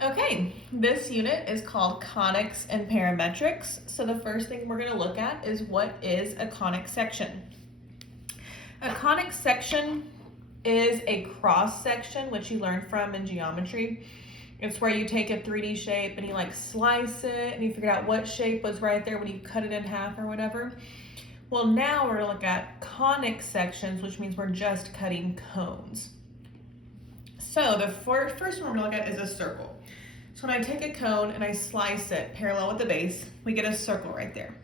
Okay, this unit is called conics and parametrics. So the first thing we're going to look at is what is a conic section. A conic section is a cross section, which you learned from in geometry. It's where you take a 3D shape and you slice it and you figure out what shape was right there when you cut it in half or whatever. Well, now we're going to look at conic sections, which means we're just cutting cones. So the first one we're going to look at is a circle. So when I take a cone and I slice it parallel with the base, we get a circle right there.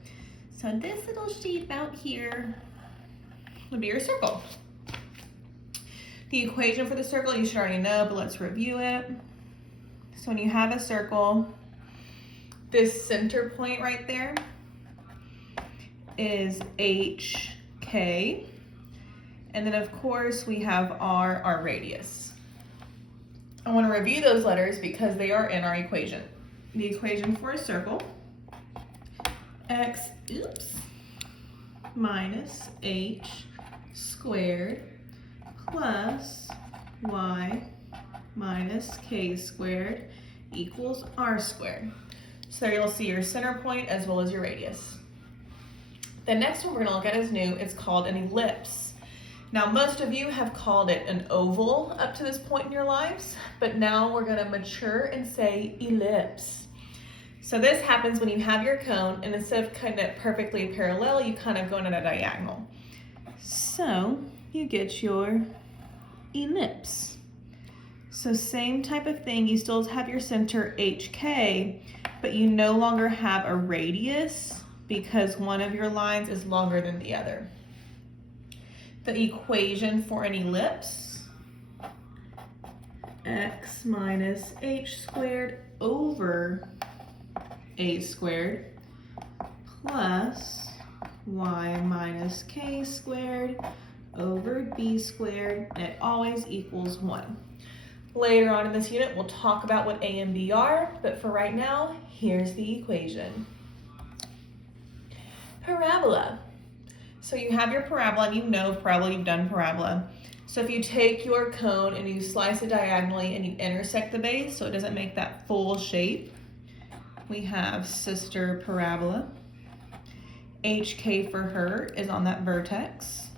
So this little shape out here would be your circle. The equation for the circle you should already know, but let's review it. So when you have a circle, this center point right there is HK. And then of course we have our radius. I want to review those letters because they are in our equation. The equation for a circle, x minus h squared plus y minus k squared equals r squared. So there you'll see your center point as well as your radius. The next one we're going to look at is new. It's called an ellipse. Now, most of you have called it an oval up to this point in your lives, but now we're going to mature and say ellipse. So this happens when you have your cone, and instead of cutting it perfectly parallel, you kind of go in at a diagonal. So you get your ellipse. So same type of thing, you still have your center HK, but you no longer have a radius because one of your lines is longer than the other. The equation for an ellipse, x minus h squared over a squared plus y minus k squared over b squared, and it always equals 1. Later on in this unit, we'll talk about what a and b are, but for right now, here's the equation. Parabola. So you have your parabola, and you know parabola, you've done parabola. So if you take your cone and you slice it diagonally and you intersect the base so it doesn't make that full shape, we have sister parabola. HK for her is on that vertex.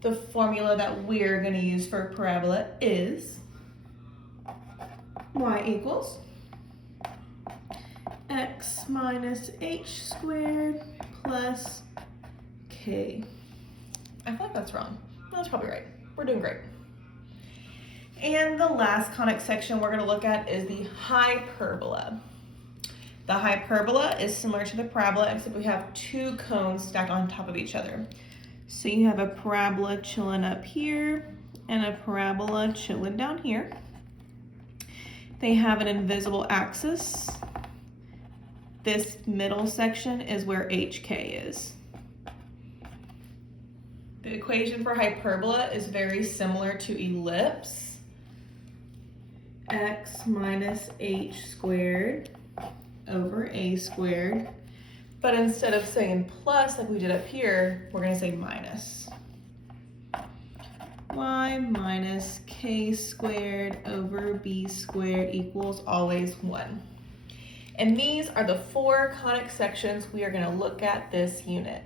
The formula that we're going to use for a parabola is y equals x minus h squared plus k. I feel like that's wrong. That's probably right. We're doing great. And the last conic section we're going to look at is the hyperbola. The hyperbola is similar to the parabola, except we have two cones stacked on top of each other. So you have a parabola chilling up here and a parabola chilling down here. They have an invisible axis. This middle section is where HK is. The equation for hyperbola is very similar to ellipse. X minus h squared over a squared. But instead of saying plus like we did up here, we're going to say minus. Y minus k squared over b squared equals always 1. And these are the 4 conic sections we are going to look at this unit.